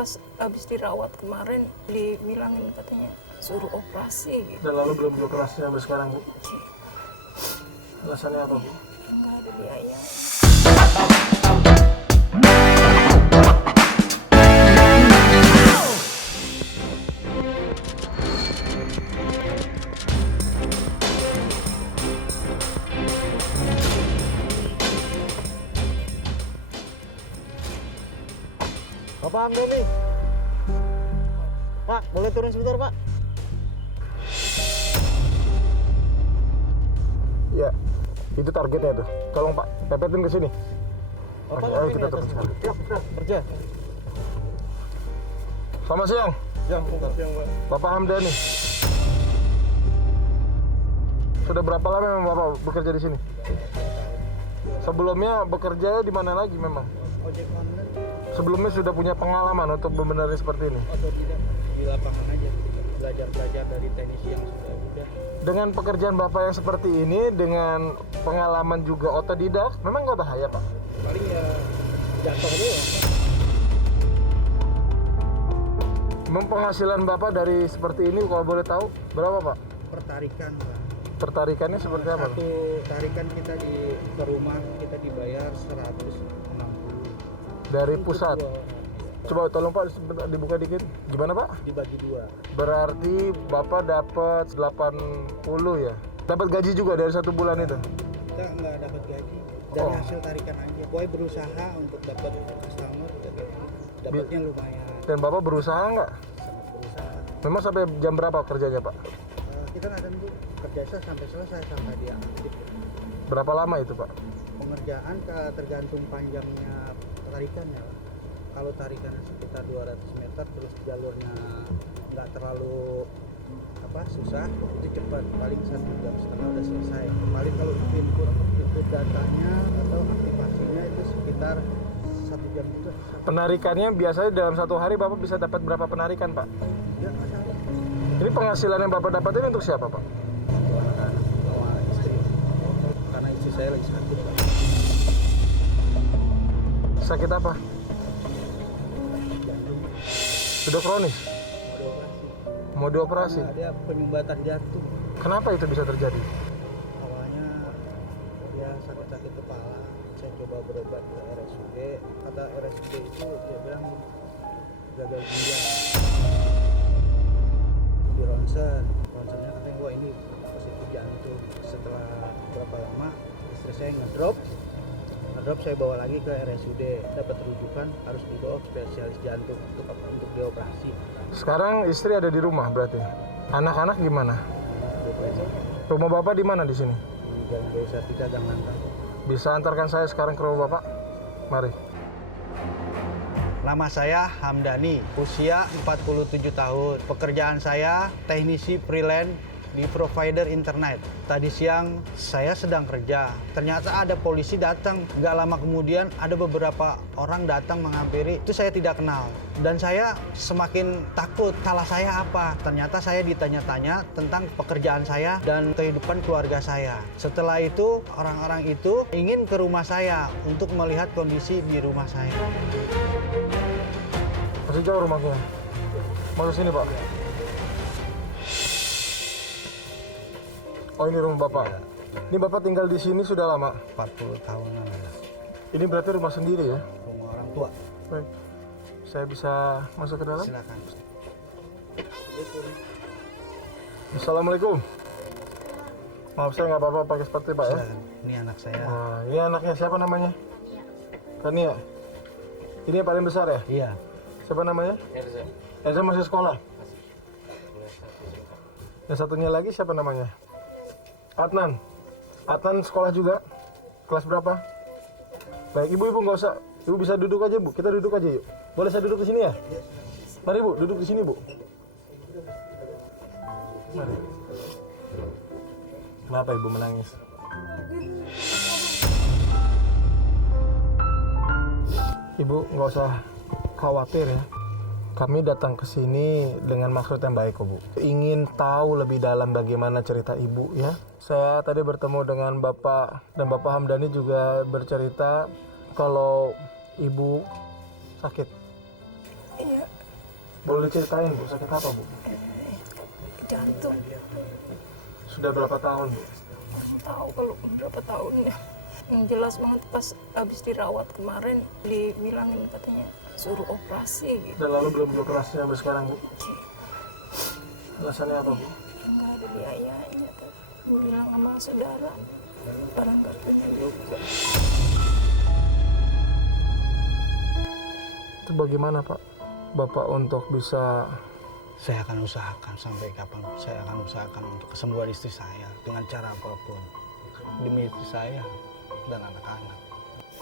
pas habis dirawat kemarin dibilangin katanya suruh operasi gitu. Dan lalu belum dioperasi sampai sekarang, Bu? Alasannya apa, Bu? Nggak ada biaya. Bapak ambil nih. Pak, boleh turun sebentar, Pak? Ya, itu targetnya tuh. Tolong Pak, pepetin ke sini. Bapak Oke, ayo ngapain kita di turun atas? sekarang. Siap, kerja. Selamat siang, Siang, Pak. Bapak Hamdani. Sudah berapa lama memang Bapak bekerja di sini? Sebelumnya bekerja di mana lagi memang? Ojek online, Sebelumnya sudah punya pengalaman untuk membenahi seperti ini. otodidak di lapangan aja. Belajar dari teknisi yang sudah udah. Dengan pekerjaan Bapak yang seperti ini, dengan pengalaman juga otodidak, memang nggak bahaya Pak? Paling ya jatuh doang. Memang penghasilan Bapak dari seperti ini kalau boleh tahu berapa Pak? Pertarikan, Pak. Pertarikannya seperti apa? Satu tarikan kita ke rumah kita dibayar 160. Dari pusat. Dua, Coba tolong Pak dibuka dikit. Gimana Pak? dibagi dua. Berarti Bapak dapat 80 ya? Dapat gaji juga dari satu bulan itu? Kita nggak dapat gaji dari Oh. hasil tarikan aja. Boy berusaha untuk dapat customer, dapatnya lumayan. Dan Bapak berusaha nggak? Sangat berusaha. Memang sampai jam berapa kerjanya Pak? Kita nggak tentu kerja sampai selesai sampai dia aktif. Berapa lama itu Pak? Pengerjaan tergantung panjangnya tarikannya. Kalau tarikannya sekitar 200 meter terus jalurnya nggak terlalu susah, itu cepat, paling 1,5 jam udah selesai. Paling kalau input datanya atau aktivasinya itu sekitar 1 jam juga. Penarikannya biasanya dalam satu hari Bapak bisa dapat berapa penarikan Pak? Ya masalah. Ini penghasilan yang Bapak dapatin untuk siapa Pak? Untuk anak-anak sama istri, karena istri saya lagi sakit, Pak. Sakit apa? Sudah kronis? Mau dioperasi? Dia penyumbatan jantung. Kenapa itu bisa terjadi? Awalnya dia sakit-sakit kepala, saya coba berobat ke RSUD. Kata RSUD itu dia bilang gagal ginjal. Di ronsennya katanya wah ini positif jantung. Setelah berapa lama istri saya ngedrop saya bawa lagi ke RSUD, dapat rujukan harus dibawa ke spesialis jantung untuk dioperasi. Sekarang istri ada di rumah berarti? Anak-anak gimana? Depresi Rumah Bapak di mana di sini? di Jalan Desa 3 Gang Nangka. Bisa antarkan saya sekarang ke rumah Bapak? Mari. Nama saya Hamdani, usia 47 tahun. Pekerjaan saya teknisi freelance di provider internet. Tadi siang saya sedang kerja. Ternyata ada polisi datang. Nggak lama kemudian ada beberapa orang datang menghampiri. Itu saya tidak kenal. Dan saya semakin takut. Salah saya apa? Ternyata saya ditanya-tanya tentang pekerjaan saya dan kehidupan keluarga saya. Setelah itu orang-orang itu ingin ke rumah saya untuk melihat kondisi di rumah saya. Masih jauh rumahnya. Masuk sini Pak. Oh ini rumah Bapak. Ini Bapak tinggal di sini sudah lama? 40 tahunan ya. Ini berarti rumah sendiri ya? Rumah orang tua. Baik. Saya bisa masuk ke dalam? Silakan. Assalamualaikum. Maaf saya nggak apa-apa pakai sepatu Pak ya? Silakan. Ini anak saya. Nah, ini anaknya siapa namanya? Tania. Ini yang paling besar ya? Iya. Siapa namanya? Erza. Elsa masih sekolah? Yang satunya lagi siapa namanya? Adnan. Adnan sekolah juga? Kelas berapa? Baik, ibu-ibu nggak usah. Ibu bisa duduk aja Bu. Kita duduk aja yuk. Boleh saya duduk di sini ya? Mari Bu, duduk di sini Bu. Mari. Kenapa ibu menangis? Ibu nggak usah khawatir ya. Kami datang ke sini dengan maksud yang baik kok Bu. Ingin tahu lebih dalam bagaimana cerita ibu ya. Saya tadi bertemu dengan Bapak dan Bapak Hamdani juga bercerita kalau ibu sakit. Iya. Boleh diceritain Bu, sakit apa Bu? Jantung. Sudah berapa tahun Bu? Tahu kalau berapa tahun ya. Yang jelas banget pas habis dirawat kemarin dibilangin katanya suruh operasi gitu. Dan lalu belum dioperasi sampai sekarang Bu? Alasannya apa Bu? Nggak ada biayanya. Bilang sama saudara, barang nggak punya juga. Itu bagaimana Pak? Bapak untuk bisa... Saya akan usahakan sampai kapan, saya akan usahakan untuk kesembuhan istri saya dengan cara apapun demi istri saya dan anak-anak.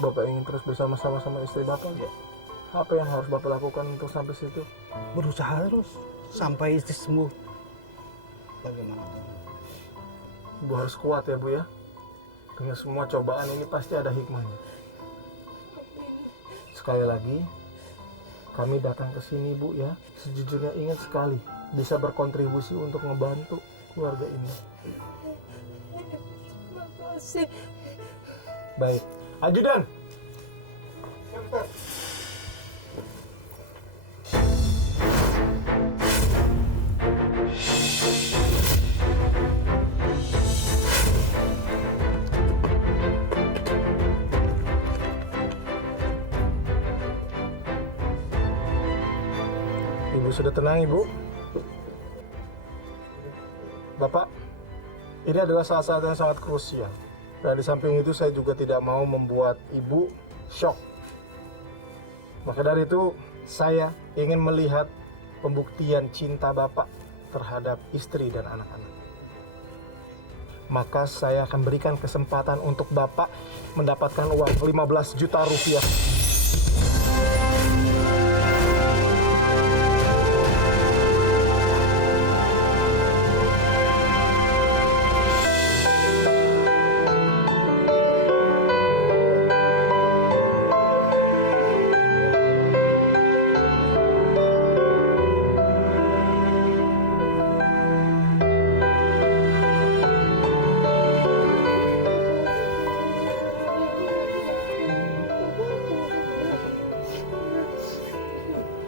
Bapak ingin terus bersama-sama sama istri Bapak ya? Apa yang harus Bapak lakukan untuk sampai situ? Berusaha terus sampai istri sembuh. Bagaimanapun. Bu harus kuat ya Bu ya? Dengan semua cobaan ini pasti ada hikmahnya. Sekali lagi, kami datang ke sini Bu ya, sejujurnya ingin sekali bisa berkontribusi untuk membantu keluarga ini. Makasih. Baik, Ajudan. Ibu sudah tenang Ibu? Bapak, ini adalah saat-saat yang sangat krusial. Dan di samping itu saya juga tidak mau membuat Ibu shock. Maka dari itu saya ingin melihat pembuktian cinta Bapak terhadap istri dan anak-anak. Maka saya akan berikan kesempatan untuk Bapak mendapatkan uang 15 juta rupiah.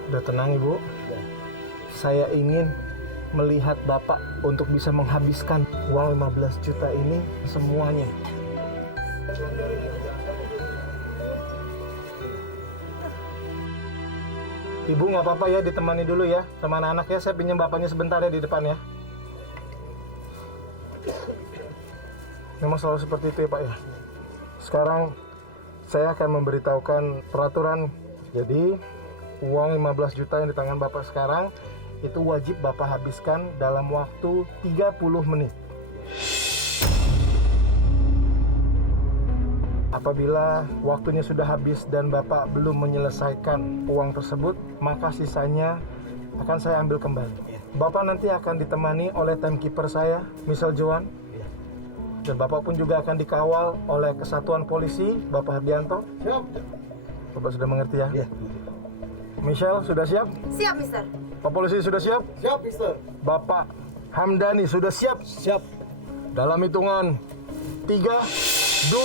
Udah tenang Ibu. Saya ingin melihat Bapak untuk bisa menghabiskan uang 15 juta ini semuanya. Ibu nggak apa-apa ya ditemani dulu ya sama anak-anak ya. Saya pinjam bapaknya sebentar ya di depan ya. Memang selalu seperti itu ya Pak ya. Sekarang saya akan memberitahukan peraturan. Jadi uang 15 juta yang di tangan Bapak sekarang itu wajib Bapak habiskan dalam waktu 30 menit. Apabila waktunya sudah habis dan Bapak belum menyelesaikan uang tersebut, maka sisanya akan saya ambil kembali. Bapak nanti akan ditemani oleh timekeeper saya, Misal Joan. Dan Bapak pun juga akan dikawal oleh Kesatuan Polisi, Bapak Hardianto. Siap. Bapak sudah mengerti ya? Michelle sudah siap? Siap, Mister. Pak Polisi sudah siap? Siap, Mister. Bapak Hamdani sudah siap? Siap. Dalam hitungan 3, 2, 1,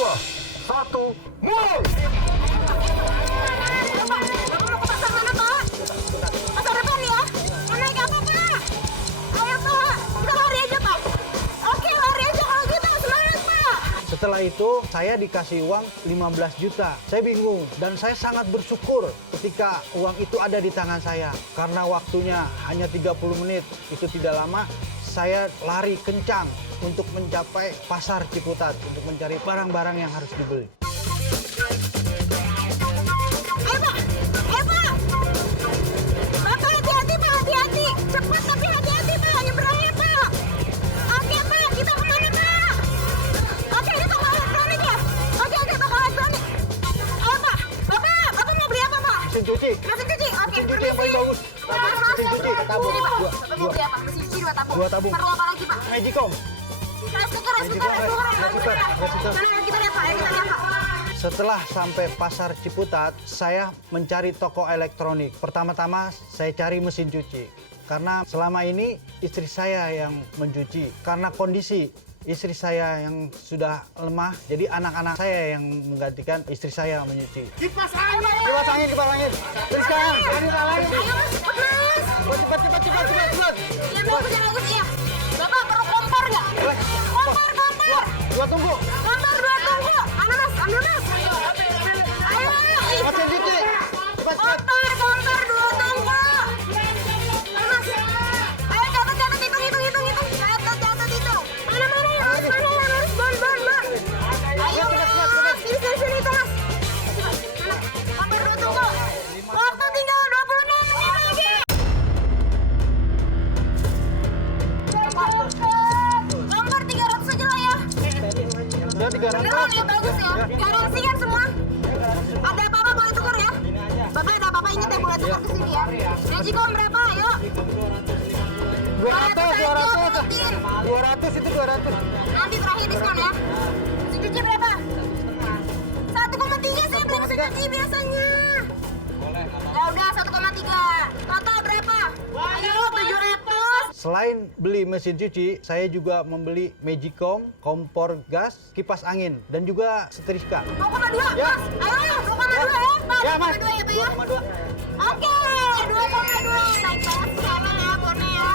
mulai! Bapak mau ke pasar mana, Pak? Pasar depan ya? Mau naik apa, Pak? Ayo, Pak. Udah lari aja, Pak. Oke, lari aja kalau gitu. Semangat, Pak. Setelah itu saya dikasih uang 15 juta. Saya bingung dan saya sangat bersyukur ketika uang itu ada di tangan saya. Karena waktunya hanya 30 menit, itu tidak lama. Saya lari kencang untuk mencapai pasar Ciputat untuk mencari barang-barang yang harus dibeli. Ayo, Pak. Ayo, Pak. Bapak hati-hati, Pak. Hati-hati. Cepat tapi hati-hati, Pak. Nyebrangnya, Pak. Oke, Pak. Kita kemana, Pak? Oke, ini toko elektronik ya? Oke, toko elektronik. Ayo, Pak. Bapak mau beli apa, Pak? Mesin cuci. Mesin cuci. Oke, Mesin cuci yang paling bagus. Mesin cuci, tabung. Ini, Pak. Dua. Bapak mau beli apa? Mesin cuci 2 tabung. 2 tabung. Perlu apa lagi, Pak? Magicom. Rice cooker. Mana kita lihat, Pak? Ayo kita lihat, Pak. Setelah sampai pasar Ciputat, saya mencari toko elektronik. Pertama-tama saya cari mesin cuci. Karena selama ini istri saya yang mencuci. Karena kondisi istri saya yang sudah lemah, jadi anak-anak saya yang menggantikan istri saya menyuci. Kipas angin. Kipas angin, kipas angin. Terus sekarang, Ayo, Mas. Cepat, Mas. Magicom berapa? Ayo. 200 itu 200. Nanti terakhir diskon ya. Cuci berapa? 1,3 saya belum segini biasanya. Ya udah 1,3. Total berapa? Ayo 700. Selain beli mesin cuci, saya juga membeli Magicom, kompor gas, kipas angin, dan juga setrika. 2,2 Ya. Mas. Ayo 2,2 ya Pak. Ya, Mas. 2,2 ya Pak ya. 2,2. Oke 2,2. Naik banget sekarang ya Bone ya.